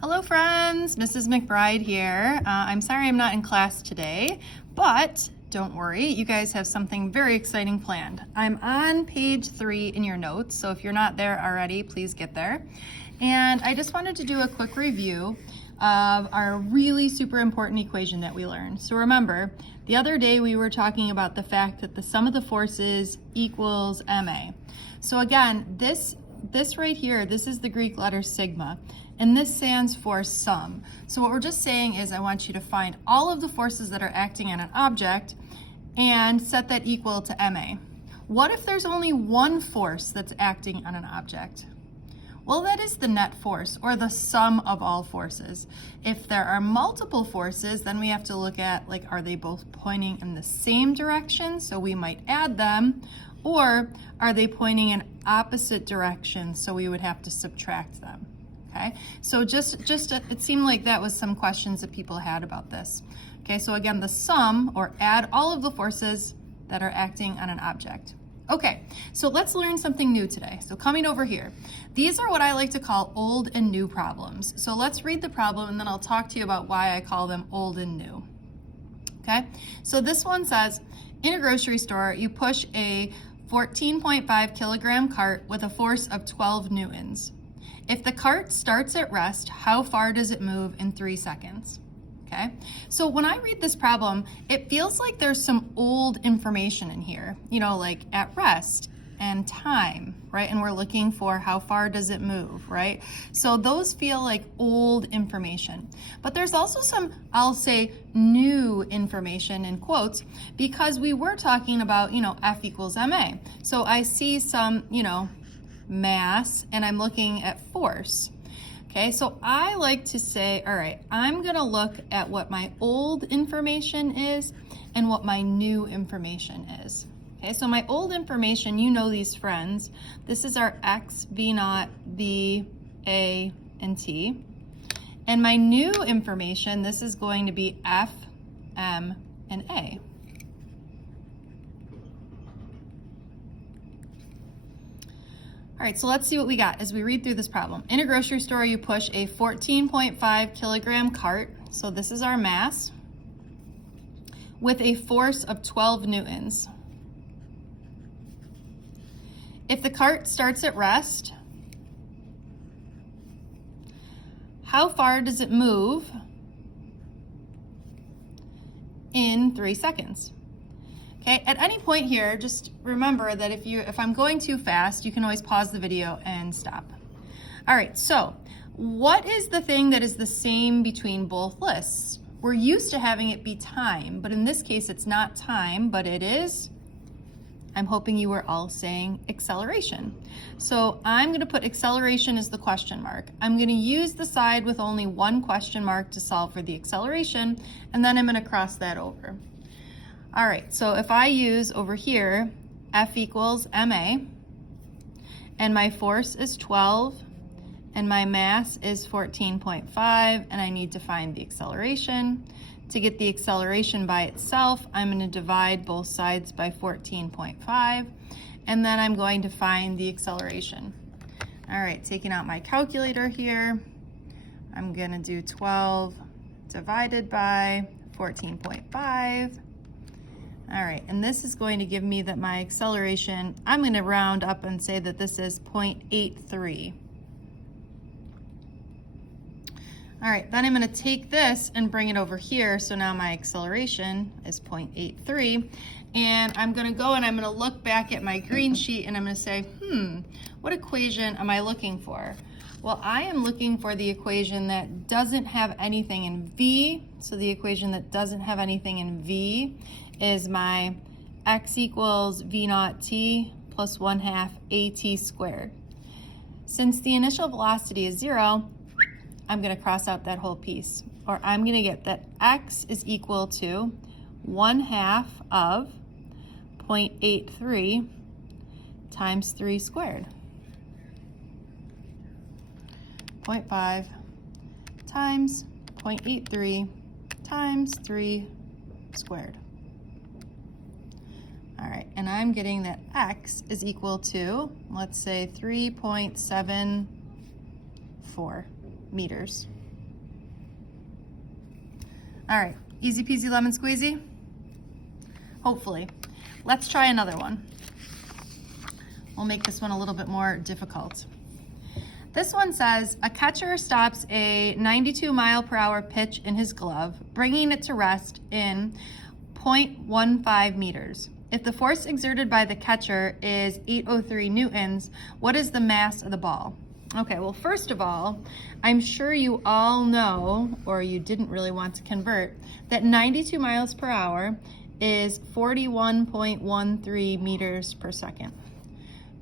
Hello friends, Mrs. McBride here. I'm sorry I'm not in class today, but don't worry, you guys have something very exciting planned. I'm on page 3 in your notes, so if you're not there already, please get there. And I just wanted to do a quick review of our really super important equation that we learned. So remember, the other day we were talking about the fact that the sum of the forces equals ma. So again, this right here, this is the Greek letter sigma, and this stands for sum. So what we're just saying is I want you to find all of the forces that are acting on an object and set that equal to ma. What if there's only one force that's acting on an object? Well, that is the net force, or the sum of all forces. If there are multiple forces, then we have to look at, like, are they both pointing in the same direction? So we might add them. Or are they pointing in opposite directions? So we would have to subtract them. Okay, so it seemed like that was some questions that people had about this. Okay, so again, the sum, or add all of the forces that are acting on an object. Okay, so let's learn something new today. So coming over here, these are what I like to call old and new problems. So let's read the problem and then I'll talk to you about why I call them old and new. Okay, so this one says, in a grocery store, you push a 14.5 kilogram cart with a force of 12 newtons. If the cart starts at rest, how far does it move in 3 seconds? Okay, so when I read this problem, it feels like there's some old information in here, you know, like at rest and time, right? And we're looking for how far does it move, right? So those feel like old information. But there's also some, I'll say, new information in quotes, because we were talking about, you know, F equals ma. So I see some, you know, mass, and I'm looking at force. Okay, so I like to say, all right, I'm gonna look at what my old information is and what my new information is. Okay, so my old information, you know these friends. This is our x, v naught, v, a, and t. And my new information, this is going to be f, m, and a. All right, so let's see what we got as we read through this problem. In a grocery store, you push a 14.5 kilogram cart, so this is our mass, with a force of 12 newtons. If the cart starts at rest, how far does it move in 3 seconds? Okay, at any point here, just remember that if I'm going too fast, you can always pause the video and stop. All right, so what is the thing that is the same between both lists? We're used to having it be time, but in this case, it's not time, but it is, I'm hoping you were all saying acceleration. So I'm gonna put acceleration as the question mark. I'm gonna use the side with only one question mark to solve for the acceleration, and then I'm gonna cross that over. All right, so if I use over here, F equals ma, and my force is 12, and my mass is 14.5, and I need to find the acceleration. To get the acceleration by itself, I'm going to divide both sides by 14.5, and then I'm going to find the acceleration. All right, taking out my calculator here, I'm going to do 12 divided by 14.5. All right, and this is going to give me that my acceleration, I'm going to round up and say that this is 0.83. All right, then I'm going to take this and bring it over here. So now my acceleration is 0.83. And I'm going to go and I'm going to look back at my green sheet and I'm going to say, what equation am I looking for? Well, I am looking for the equation that doesn't have anything in v. So the equation that doesn't have anything in v is my x equals v naught t plus 1/2 at squared. Since the initial velocity is 0, I'm going to cross out that whole piece, or I'm going to get that x is equal to 1/2 of 0.83 times 3 squared. 0.5 times 0.83 times 3 squared. All right, and I'm getting that x is equal to, let's say, 3.74 meters. All right, easy peasy lemon squeezy? Hopefully. Let's try another one. We'll make this one a little bit more difficult. This one says, a catcher stops a 92-mile-per-hour pitch in his glove, bringing it to rest in 0.15 meters. If the force exerted by the catcher is 803 newtons, what is the mass of the ball? Okay, well, first of all, I'm sure you all know, or you didn't really want to convert, that 92 miles per hour is 41.13 meters per second.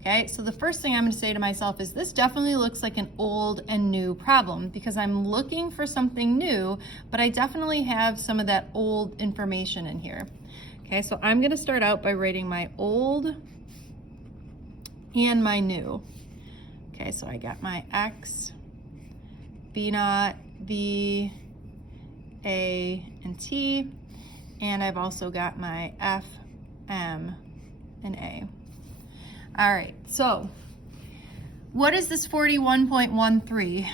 Okay, so the first thing I'm going to say to myself is this definitely looks like an old and new problem because I'm looking for something new, but I definitely have some of that old information in here. Okay, so I'm going to start out by writing my old and my new. Okay, so I got my X, B naught, V, A, and T, and I've also got my F, M, and A. All right, so what is this 41.13?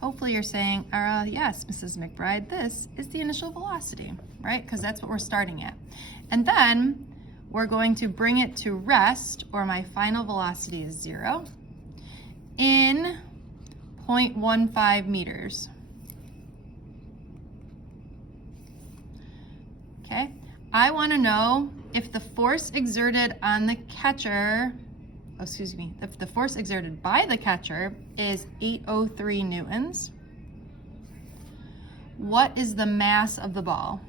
Hopefully you're saying, yes, Mrs. McBride, this is the initial velocity, right? Because that's what we're starting at. And then we're going to bring it to rest, or my final velocity is 0, in 0.15 meters. Okay, I want to know if the force exerted on the catcher, if the force exerted by the catcher is 803 newtons, what is the mass of the ball?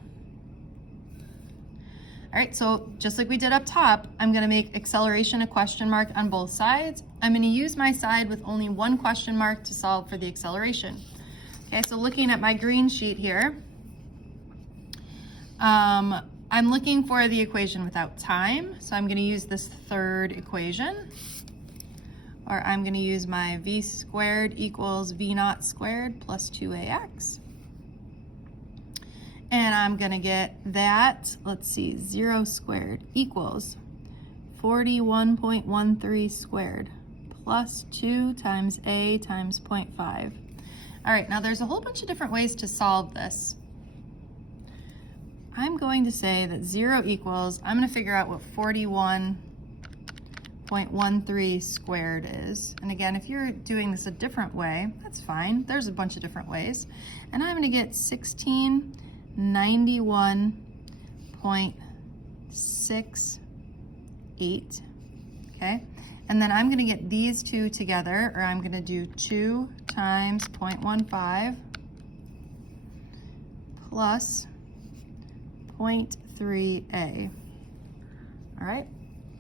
All right, so just like we did up top, I'm gonna make acceleration a question mark on both sides. I'm gonna use my side with only one question mark to solve for the acceleration. Okay, so looking at my green sheet here, I'm looking for the equation without time, so I'm going to use this third equation, or I'm going to use my v squared equals v naught squared plus 2ax. And I'm going to get that, let's see, 0 squared equals 41.13 squared plus 2 times a times 0.5. All right, now there's a whole bunch of different ways to solve this. I'm going to say that 0 equals, I'm going to figure out what 41.13 squared is. And again, if you're doing this a different way, that's fine. There's a bunch of different ways. And I'm going to get 1691.68, okay? And then I'm going to get these two together, or I'm going to do 2 times 0.15 plus 0.3a. All right,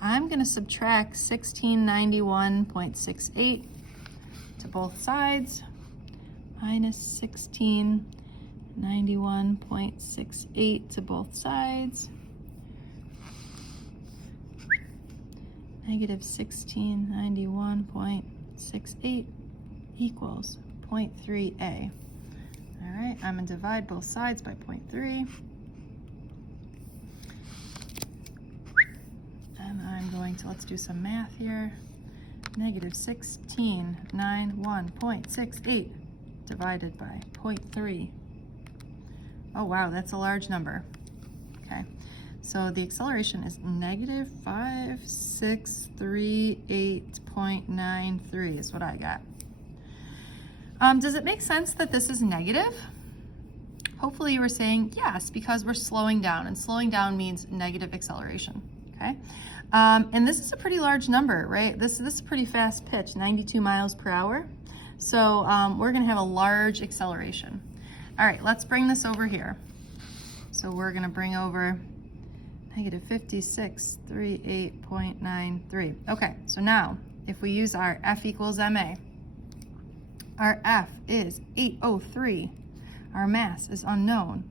I'm going to subtract 1691.68 to both sides, minus 1691.68 to both sides, negative 1691.68 equals 0.3a. All right, I'm going to divide both sides by 0.3. Let's do some math here. Negative 1691.68 divided by 0.3. Oh wow, that's a large number. Okay, so the acceleration is negative 5638.93 is what I got. Does it make sense that this is negative? Hopefully you were saying yes, because we're slowing down, and slowing down means negative acceleration, okay? And this is a pretty large number, right? This is a pretty fast pitch, 92 miles per hour. So we're gonna have a large acceleration. All right, let's bring this over here. So we're gonna bring over negative 5638.93. Okay, so now if we use our F equals ma, our F is 803. Our mass is unknown,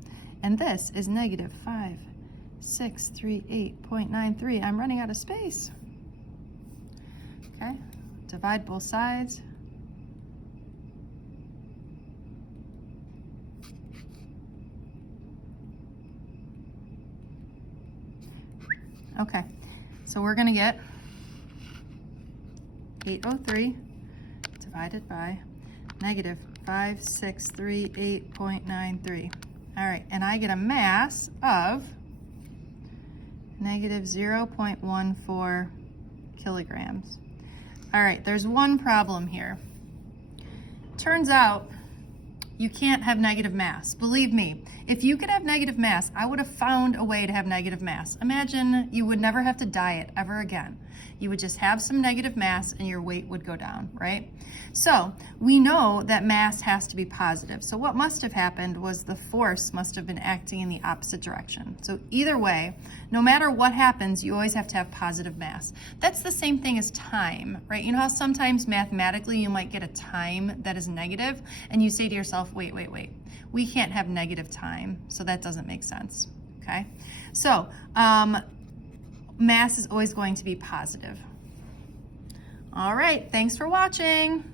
and this is negative 5638.93. I'm running out of space. Okay, divide both sides. Okay, so we're gonna get 803 divided by negative 5638.93. All right, and I get a mass of negative 0.14 kilograms. All right, there's one problem here. Turns out you can't have negative mass. Believe me, if you could have negative mass, I would have found a way to have negative mass. Imagine you would never have to diet ever again. You would just have some negative mass and your weight would go down, right? So we know that mass has to be positive. So what must have happened was the force must have been acting in the opposite direction. So either way, no matter what happens, you always have to have positive mass. That's the same thing as time, right? You know how sometimes mathematically you might get a time that is negative and you say to yourself, wait, we can't have negative time, so that doesn't make sense, okay? So mass is always going to be positive. All right, thanks for watching.